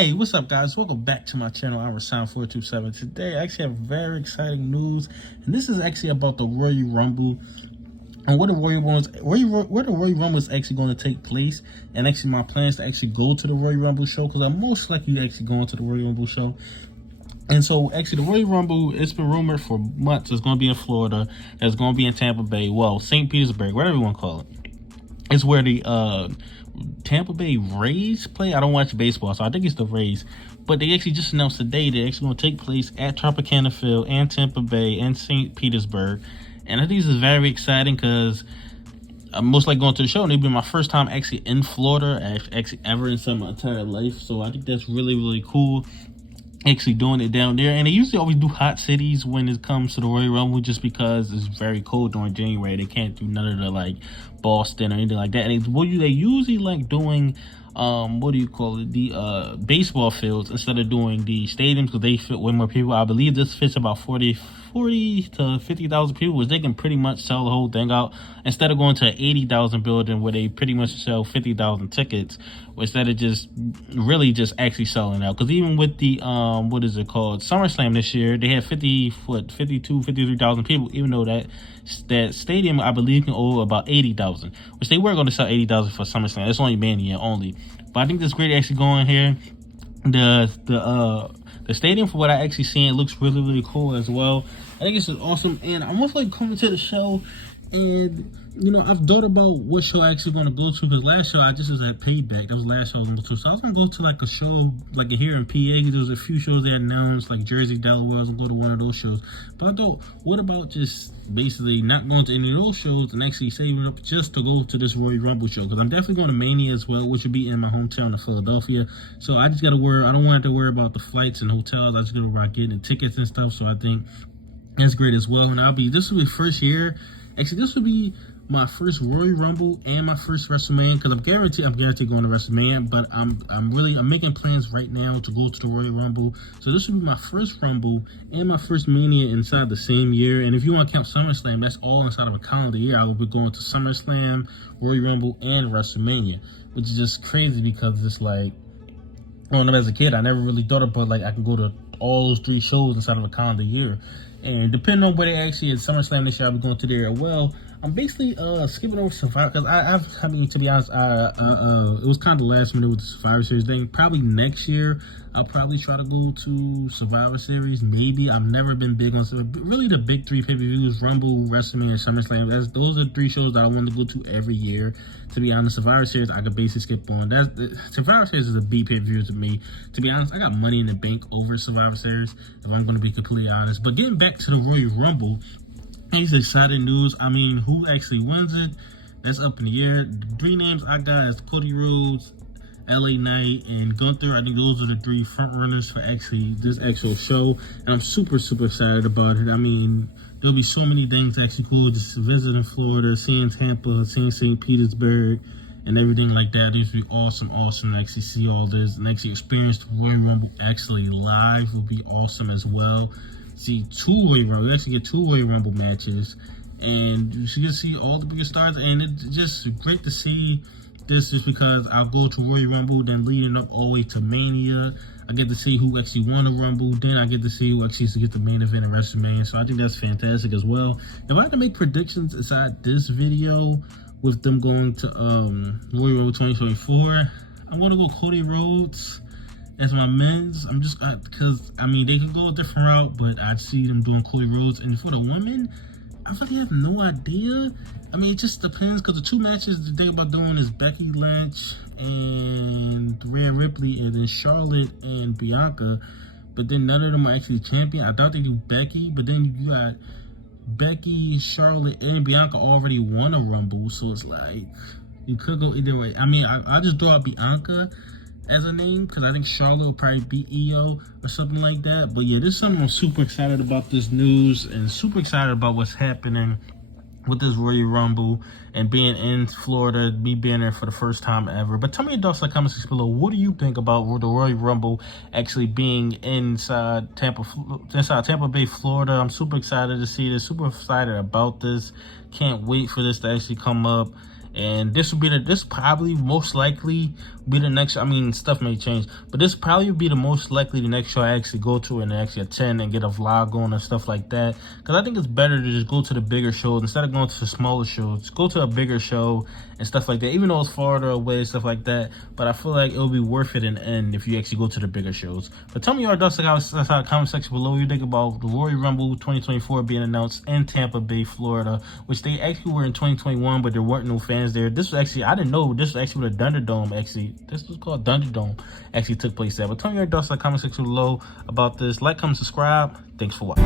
Hey, what's up, guys? Welcome back to my channel. I'm Rasan427. Today, I actually have very exciting news, and this is actually about the Royal Rumble and where the Royal Rumble is actually going to take place. And actually, my plans to actually go to the Royal Rumble show, because I'm most likely actually going to the Royal Rumble show. And so, actually, the Royal Rumble, it's been rumored for months. It's going to be in Florida. It's going to be in Tampa Bay. Well, St. Petersburg, whatever you want to call it. It's where the Tampa Bay Rays play. I don't watch baseball, so I think it's the Rays. But they actually just announced today they're actually going to take place at Tropicana Field and Tampa Bay and St. Petersburg. And I think this is very exciting because I'm most likely going to the show, and it'll be my first time actually in Florida, actually ever in my entire life. So I think that's really, really cool, actually doing it down there. And they usually always do hot cities when it comes to the Royal Rumble, just because it's very cold during January. They can't do none of the like Boston or anything like that. And they usually like doing the baseball fields instead of doing the stadiums, because they fit way more people. I believe this fits about 40 to 50,000 people, which they can pretty much sell the whole thing out instead of going to an 80,000 building where they pretty much sell 50,000 tickets, instead of just really just actually selling out. Because even with the SummerSlam this year, they had 53,000 people, even though that stadium I believe can hold about 80,000, which they were going to sell 80,000 for SummerSlam. It's only Mania only, but I think this great actually going here. The stadium, for what I actually seen, it looks really, really cool as well. I think it's awesome, and I'm also like coming to the show, and you know, I've thought about what show I actually want to go to, because last show I just was at Payback. That was the last show I was going to go to. So I was going to go to like a show like here in PA, because there was a few shows they announced, like Jersey, Delaware. I was going to go to one of those shows. But I thought, what about just basically not going to any of those shows and actually saving up just to go to this Royal Rumble show? Because I'm definitely going to Mania as well, which will be in my hometown of Philadelphia. So I just got to worry. I don't want to worry about the flights and hotels. I just got to worry about getting the tickets and stuff. So I think that's great as well. And this will be first year. Actually, this will be my first Royal Rumble and my first WrestleMania, because I'm guaranteed going to WrestleMania, but I'm making plans right now to go to the Royal Rumble. So this will be my first Rumble and my first Mania inside the same year. And if you want to count SummerSlam, that's all inside of a calendar year. I will be going to SummerSlam, Royal Rumble, and WrestleMania, which is just crazy, because it's like, growing up as a kid, I never really thought about like I can go to all those 3 shows inside of a calendar year. And depending on where they actually at SummerSlam this year, I'll be going to there as well. I'm basically skipping over Survivor, because I mean, to be honest, it was kind of last minute with the Survivor Series thing. Probably next year, I'll probably try to go to Survivor Series. Maybe. I've never been big on Survivor. But really, the big 3 pay-per-views: Rumble, WrestleMania, and SummerSlam. Those are 3 shows that I want to go to every year. To be honest, Survivor Series I could basically skip on. Survivor Series is a B pay-per-view to me. To be honest, I got money in the bank over Survivor Series, if I'm going to be completely honest. But getting back to the Royal Rumble, it's exciting news. I mean, who actually wins it, that's up in the air. The 3 names I got is Cody Rhodes, LA Knight, and Gunther. I think those are the 3 front runners for actually this actual show, and I'm super, super excited about it. I mean, there'll be so many things actually cool, just visiting Florida, seeing Tampa, seeing St. Petersburg, and everything like that. This would be awesome to actually see all this and actually experience the Royal Rumble actually live. Would be awesome as well. See 2 Royal Rumble. We actually get 2 Royal Rumble matches, and you get to see all the biggest stars, and it's just great to see this, just because I'll go to Royal Rumble, then leading up all the way to Mania, I get to see who actually won the Rumble, then I get to see who actually get the main event in WrestleMania. So I think that's fantastic as well. If I had to make predictions inside this video with them going to Royal Rumble 2024, I'm going to go Cody Rhodes as my men's. I'm just because I mean, they can go a different route, but I see them doing Cody Rhodes. And for the women, I really have no idea. I mean, it just depends, because the 2 matches they think about doing is Becky Lynch and Rhea Ripley, and then Charlotte and Bianca. But then none of them are actually champion. I thought they do Becky, but then you got Becky, Charlotte, and Bianca already won a Rumble, so it's like you could go either way. I mean, I just throw out Bianca as a name, because I think Charlotte will probably beat Io or something like that. But yeah, this is something I'm super excited about, this news, and super excited about what's happening with this Royal Rumble and being in Florida, me being there for the first time ever. But tell me your thoughts in the comment section below. What do you think about the Royal Rumble actually being inside Tampa Bay, Florida? I'm super excited to see this, super excited about this. Can't wait for this to actually come up. And this probably most likely be the next. I mean, stuff may change, but this probably be the most likely the next show I actually go to and actually attend and get a vlog on and stuff like that. Because I think it's better to just go to the bigger shows instead of going to the smaller shows. Go to a bigger show and stuff like that, even though it's farther away and stuff like that. But I feel like it'll be worth it in the end if you actually go to the bigger shows. But tell me your thoughts in the comment section below. What you think about the Royal Rumble 2024 being announced in Tampa Bay, Florida, which they actually were in 2021, but there weren't no fans there. This was actually, I didn't know this was actually where the Thunderdome actually, this was called Thunderdome, actually took place there. But tell me your thoughts in the comment section below about this. Like, comment, subscribe. Thanks for watching.